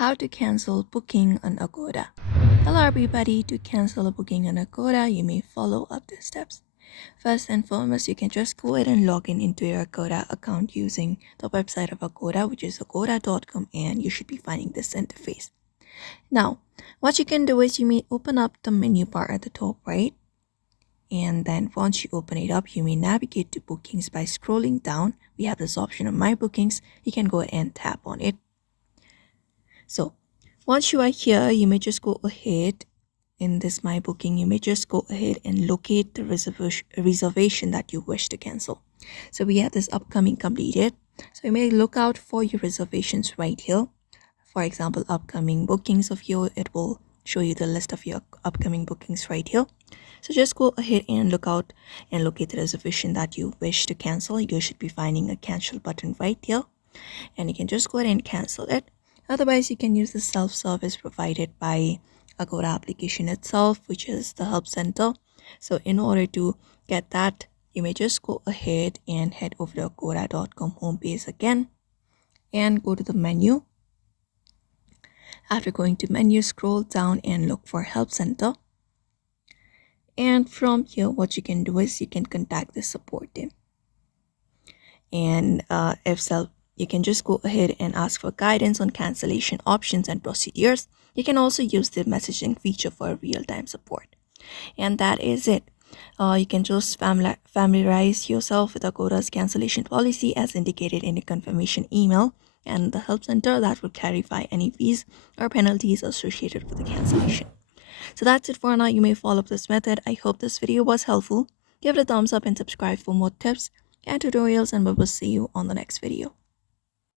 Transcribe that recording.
How to cancel booking on Agoda. Hello everybody, to cancel a booking on Agoda, you may follow up the steps. First and foremost, you can just go ahead and log in into your Agoda account using the website of Agoda, which is agoda.com, and you should be finding this interface. Now, what you can do is you may open up the menu bar at the top right, and then once you open it up, you may navigate to bookings by scrolling down. We have this option of my bookings. You can go ahead and tap on it. So once you are here, you may just go ahead in this my booking, you may just go ahead and locate the reservation that you wish to cancel. So we have this upcoming completed. So you may look out for your reservations right here. For example, upcoming bookings of you, it will show you the list of your upcoming bookings right here. So just go ahead and look out and locate the reservation that you wish to cancel. You should be finding a cancel button right here, and you can just go ahead and cancel it. Otherwise, you can use the self-service provided by Agoda application itself, which is the help center. So in order to get that, you may just go ahead and head over to agoda.com homepage again and go to the menu. After going to menu, scroll down and look for help center. And from here, what you can do is you can contact the support team. And you can just go ahead and ask for guidance on cancellation options and procedures. You can also use the messaging feature for real-time support. And that is it. You can just familiarize yourself with Agoda's cancellation policy as indicated in the confirmation email and the help center that will clarify any fees or penalties associated with the cancellation. So that's it for now. You may follow up this method. I hope this video was helpful. Give it a thumbs up and subscribe for more tips and tutorials, and we will see you on the next video.